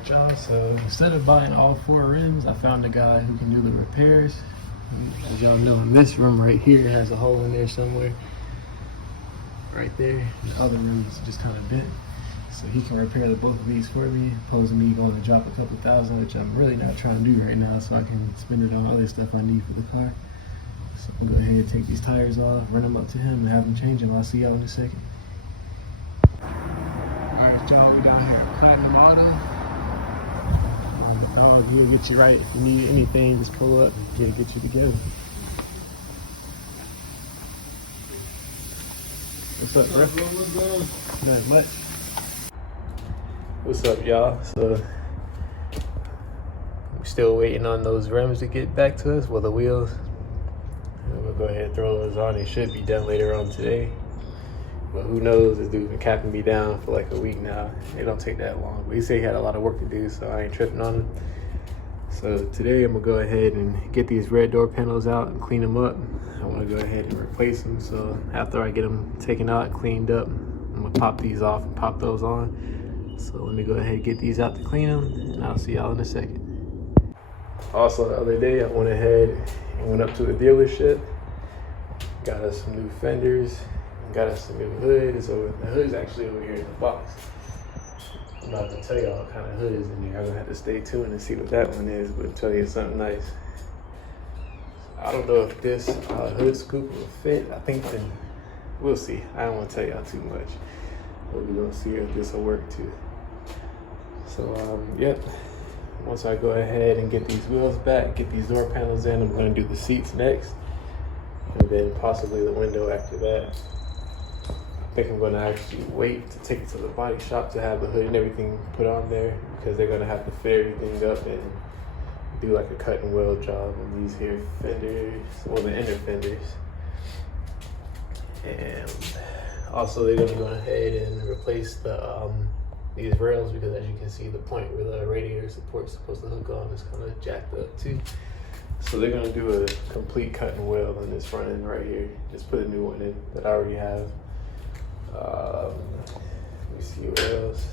Alright y'all, so instead of buying all 4 rims, I found a guy who can do the repairs. As y'all know, in this room right here has a hole in there somewhere. Right there. The other room is just kind of bent. So he can repair both of these for me, opposed to me going to drop a couple thousand, which I'm really not trying to do right now, so I can spend it on other stuff I need for the car. So I'm gonna go ahead and take these tires off, run them up to him, and have him change them. I'll see y'all in a second. Alright y'all, we down here at Platinum Auto. Oh, he'll get you right. If you need anything, just pull up and he'll get you together. What's up, bro? What's going on? Not much. What's up, y'all? So we're still waiting on those rims to get back to us. Well, the wheels. And we'll go ahead and throw those on. They should be done later on today. But who knows? This dude's been capping me down for like a week now. It don't take that long. But he said he had a lot of work to do, so I ain't tripping on him. So today I'm gonna go ahead and get these red door panels out and clean them up. I wanna go ahead and replace them. So after I get them taken out and cleaned up, I'm gonna pop these off and pop those on. So let me go ahead and get these out to clean them, and I'll see y'all in a second. Also, the other day I went ahead and went up to a dealership, got us some new fenders, got us some new hoods. The hood's actually over here in the box. I'm about to tell y'all what kind of hood is in there. I'm gonna have to stay tuned and see what that one is, but I'll tell you something nice. I don't know if this hood scoop will fit. I think then we'll see. I don't want to tell y'all too much, but we're gonna see if this will work too. So yep. Once I go ahead and get these wheels back, get these door panels in, I'm gonna do the seats next, and then possibly the window after that. I think I'm gonna actually wait to take it to the body shop to have the hood and everything put on there, because they're gonna have to fit everything up and do like a cut and weld job on these here fenders, well, the inner fenders. And also they're gonna go ahead and replace the these rails, because as you can see, the point where the radiator support is supposed to hook on is kind of jacked up too. So they're gonna do a complete cut and weld on this front end right here. Just put a new one in that I already have. Let me see what else.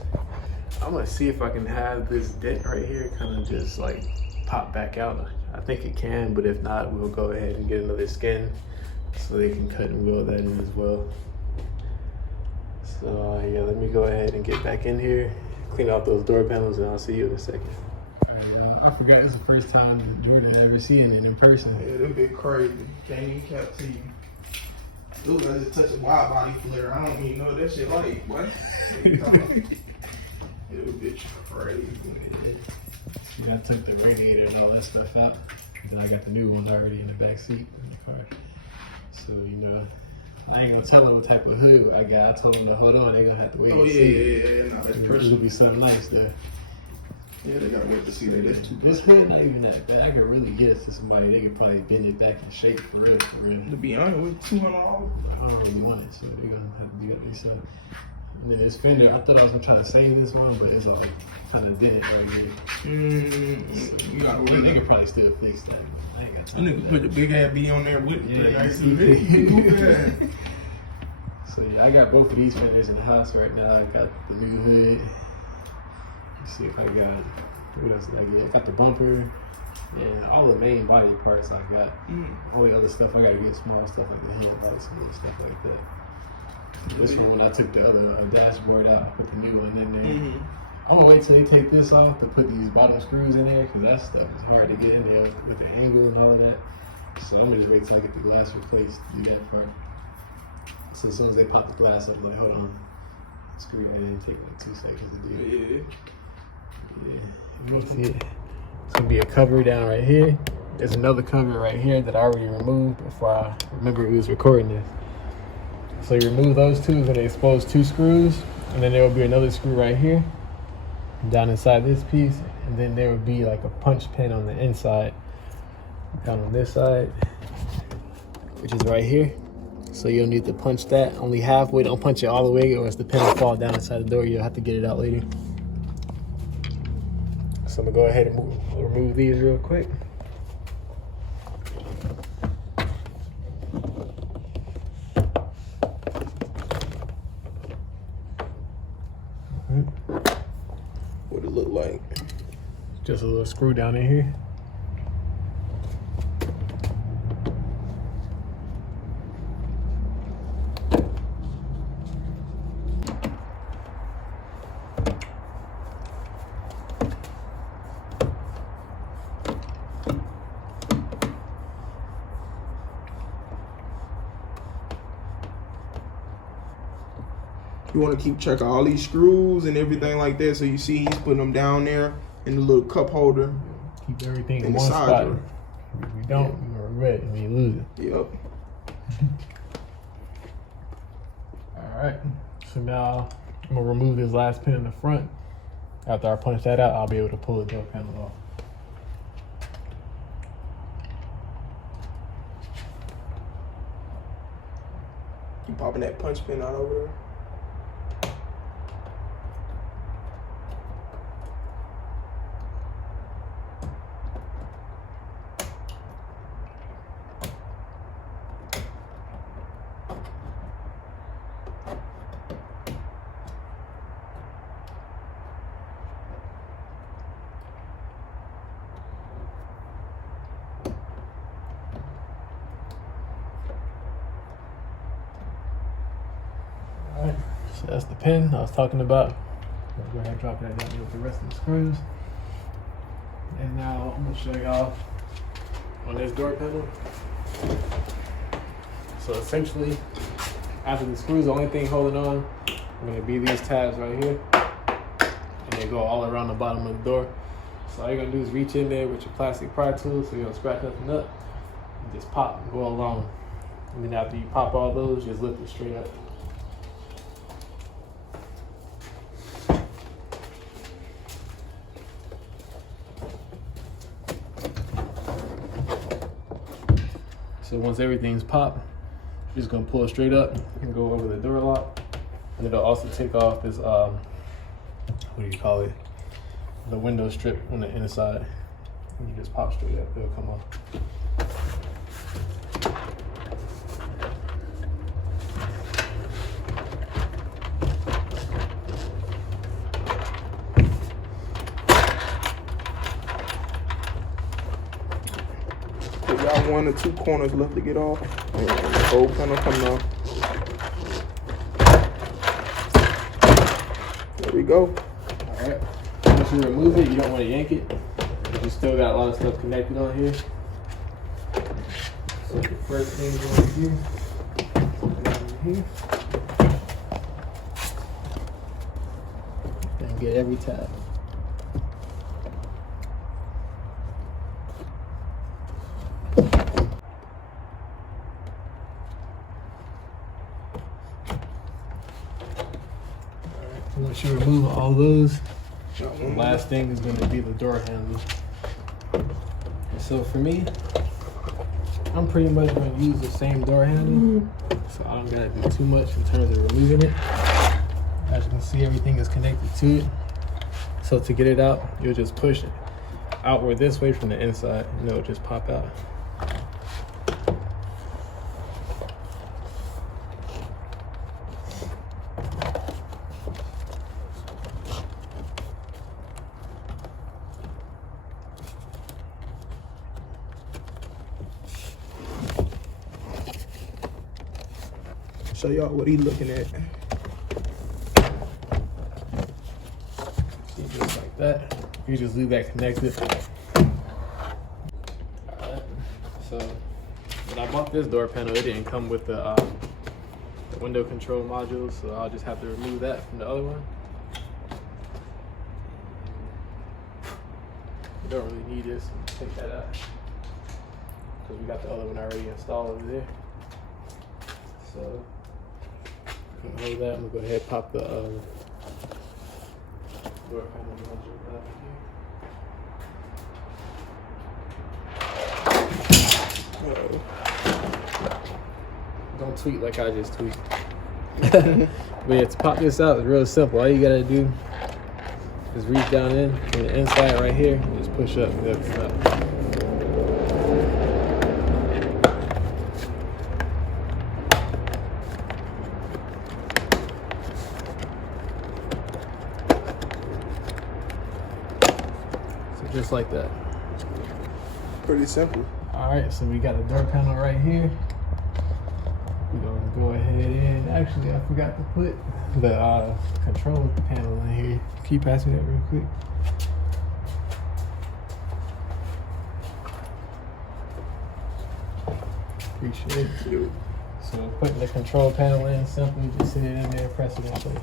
I'm gonna see if I can have this dent right here kind of just like pop back out. I think it can, but if not, we'll go ahead and get another skin so they can cut and weld that in as well. So yeah, let me go ahead and get back in here, clean off those door panels, and I'll see you in a second. Alright, I forgot it's the first time Jordan ever seen it in person. Yeah, that bit crazy. Can't even cap to you. Dude, I just touched a wide body flare. I don't even know what that shit like, what? It was bitch crazy. Yeah, I took the radiator and all that stuff out. Then I got the new one already in the back seat in the car. So, you know, I ain't gonna tell them what type of hood I got. I told them to hold on, they're gonna have to wait and see. Yeah. No, that's It'll be something nice there. Yeah, they gotta wait to see that. That's too This hood not even that bad. I could really get it to somebody. They could probably bend it back in shape for real, for real. To be honest with $200. I don't really want it, so they're gonna have to do that themselves. And then this fender, I thought I was gonna try to save this one, but it's all kind of dented right here. So, You gotta wait. they could probably still fix that. I ain't got time. I nigga put the big ass B on there with Yeah, the nice you big. So yeah, I got both of these fenders in the house right now. I got the new hood. Let's see if I got, what else did I get? I got the bumper. Yeah, all the main body parts I got. Only other stuff I gotta get, small stuff like the handlights and little stuff like that. This one, when I took the other dashboard out, I put the new one in there. I'm gonna wait till they take this off to put these bottom screws in there, because that stuff is hard to get in there with the angle and all of that. So I'm gonna just wait till I get the glass replaced to do that part. So as soon as they pop the glass, I'm like, hold on, screw that in, take like 2 seconds to do. Yeah. You see it? It's gonna be a cover down right here. There's another cover right here that I already removed before I remember we was recording this. So you remove those two, then expose 2 screws, and then there will be another screw right here, down inside this piece, and then there will be like a punch pin on the inside, down on this side, which is right here. So you'll need to punch that only halfway. Don't punch it all the way, or else the pin will fall down inside the door. You'll have to get it out later. So I'm gonna go ahead and remove these real quick. What it look like? Just a little screw down in here. You want to keep track of all these screws and everything like that. So you see he's putting them down there in the little cup holder. Keep everything in one spot. If you don't, you're gonna regret it when you lose it. Yep. All right. So now I'm gonna remove this last pin in the front. After I punch that out, I'll be able to pull the door panel off. You popping that punch pin out over there? Alright, so that's the pin I was talking about. I'll go ahead and drop that down with the rest of the screws. And now I'm gonna show y'all on this door panel. So essentially, after the screws, the only thing holding on are gonna be these tabs right here. And they go all around the bottom of the door. So all you're gonna do is reach in there with your plastic pry tool so you don't scratch nothing up. And just pop and go along. And then after you pop all those, just lift it straight up. So once everything's popped, you're just gonna pull it straight up and go over the door lock. And it'll also take off this, what do you call it? The window strip on the inside. And you just pop straight up, it'll come off. Got 1 or 2 corners left to get off. And the whole panel coming off. There we go. Alright. Once you remove it, you don't want to yank it. But you still got a lot of stuff connected on here. So the first thing is over here. And get every tab. Once you remove all those, the last thing is going to be the door handle. And so for me, I'm pretty much going to use the same door handle, so I don't got to do too much in terms of removing it. As you can see, everything is connected to it. So to get it out, you'll just push it outward this way from the inside, and it'll just pop out. Show y'all what he's looking at. See, just like that. You just leave that connected. Alright. So when I bought this door panel, it didn't come with the window control module, so I'll just have to remove that from the other one. You don't really need this. Take that out because we got the other one already installed over there. So hold that. I'm gonna go ahead and pop the door panel module out here. Don't tweet like I just tweet. But yeah, to pop this out is real simple. All you gotta do is reach down in from the inside right here and just push up and it'll come out. So just like that. Pretty simple. All right, so we got a door panel right here. We're gonna go ahead and actually I forgot to put the control panel in here. Can you pass me that real quick? Appreciate it. So putting the control panel in, simply just sit it in there, press it in place.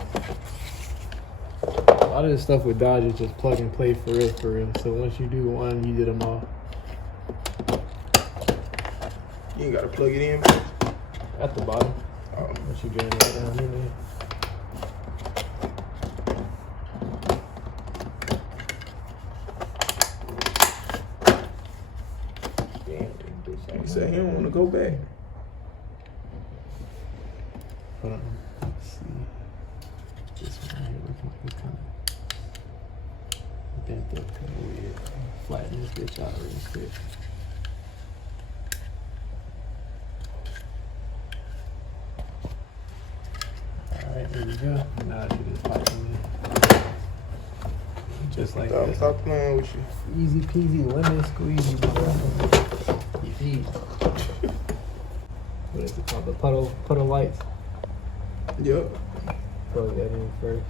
A lot of this stuff with Dodge is just plug and play for real, for real. So once you do one, you did them all. You ain't gotta plug it in. At the bottom. Oh. Once you get it right down in there. He said he don't want to go back. Hold on. Let's see. This one right here looking like it's kind of bent up, kind of weird. Flatten this bitch out real quick. Alright, there we go. Now I should just pipe them in. Just like that. Stop playing with you. Easy peasy, lemon squeezy, motherfucker. You see? What is it called? The puddle lights. Yep. Plug that in first.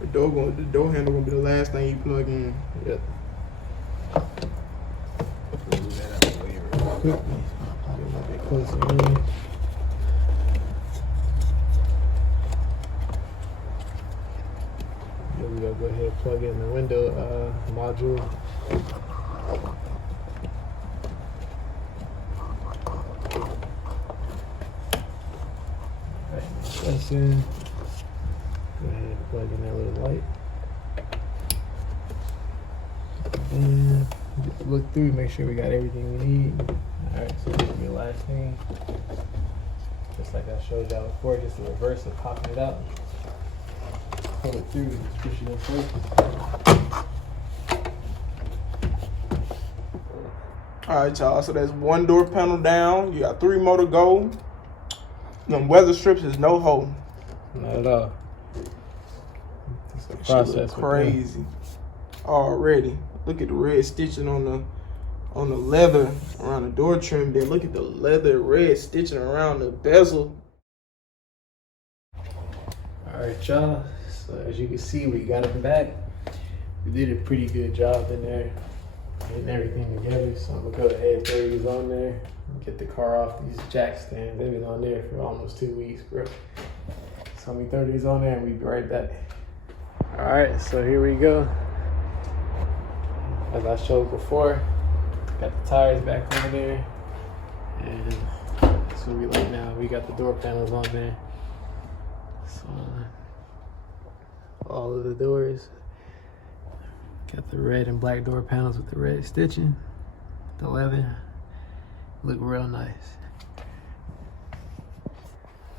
The door handle gonna be the last thing you plug in. Yep. Move that out of the way real quick. Get a little bit closer in. Then we gotta go ahead and plug in the window module. That's in. Go ahead and plug in that little light. And just look through, make sure we got everything we need. Alright, so this will be the last thing. Just like I showed y'all before, just the reverse of popping it out. Pull it through and just push it in place. Alright, y'all, so that's one door panel down. You got 3 more to go. Them weather strips is no hole. Not at all. It's a Shit process. look crazy. Already. Look at the red stitching on the leather around the door trim. Then look at the leather red stitching around the bezel. Alright, y'all. So as you can see, we got it back. We did a pretty good job in there, getting everything together. So I'm gonna go ahead and throw these on there. Get the car off these jack stands. They've been on there for almost 2 weeks, bro. So let me throw these on there and we'll be right back. Alright, so here we go. As I showed before, got the tires back on there. And that's what we like now. We got the door panels on there. So all of the doors. Got the red and black door panels with the red stitching. The leather. Look real nice.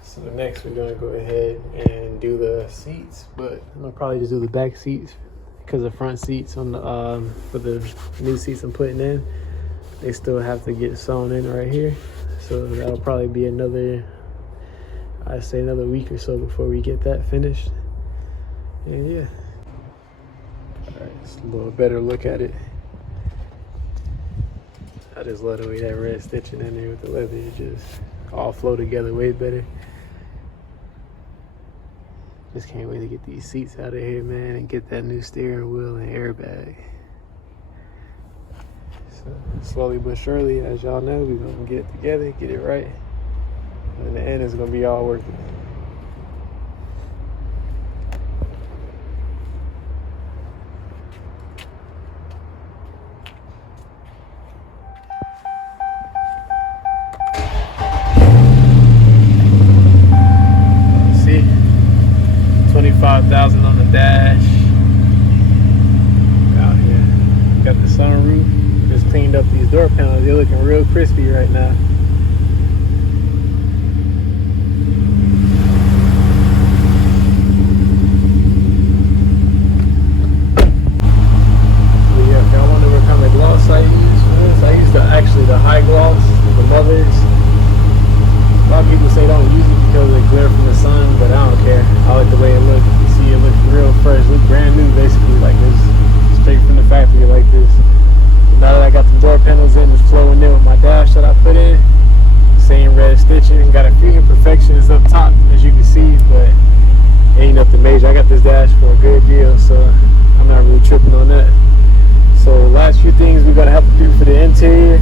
So next we're gonna go ahead and do the seats, but I'm gonna probably just do the back seats because the front seats on the for the new seats I'm putting in, they still have to get sewn in right here. So that'll probably be another, I'd say another week or so before we get that finished. And yeah. All right, just a little better look at it. I just love the way that red stitching in there with the leather. It just all flow together way better. Just can't wait to get these seats out of here, man, and get that new steering wheel and airbag. So slowly but surely, as y'all know, we're gonna get it together, get it right. And in the end, it's gonna be all worth it. See, 25,000 on the dash. Out here, got the sunroof. Just cleaned up these door panels. They're looking real crispy right now. So yeah, if y'all wonder what kind of gloss I use for this, I use the high gloss, the mothers. A lot of people say don't use it because of the glare from the sun, but I don't care. I like the way it looks. You see, it looks real fresh, look brand new basically, like it's straight from the factory. like this. Now that I got the door panels in, it's flowing in with my dash that I put in. Same red stitching. Got a few imperfections up top, as you can see, but ain't nothing major. I got this dash for a good deal, so I'm not really tripping on that. So last few things we gotta have to do for the interior.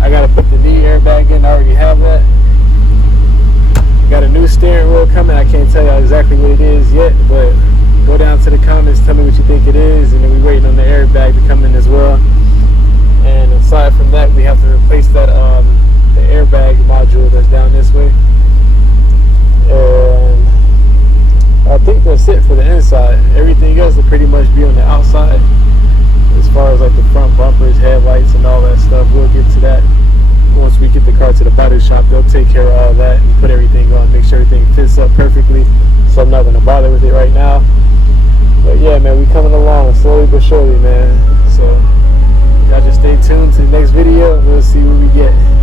I gotta put the knee airbag in. I already have that. Got a new steering wheel coming. I can't tell you exactly what it is yet, but go down to the comments, tell me what you think it is, and then we're waiting on the airbag to come in as well. And aside from that, we have to replace that the airbag module that's down this way. And I think that's it for the inside. Everything else will pretty much be on the outside. As far as like the front bumpers, headlights, and all that stuff, we'll get to that once we get the car to the body shop. They'll take care of all that and put everything on, make sure everything fits up perfectly. So I'm not going to bother with it right now. But yeah, man, we coming along slowly but surely, man. So y'all just stay tuned to the next video and we'll see what we get.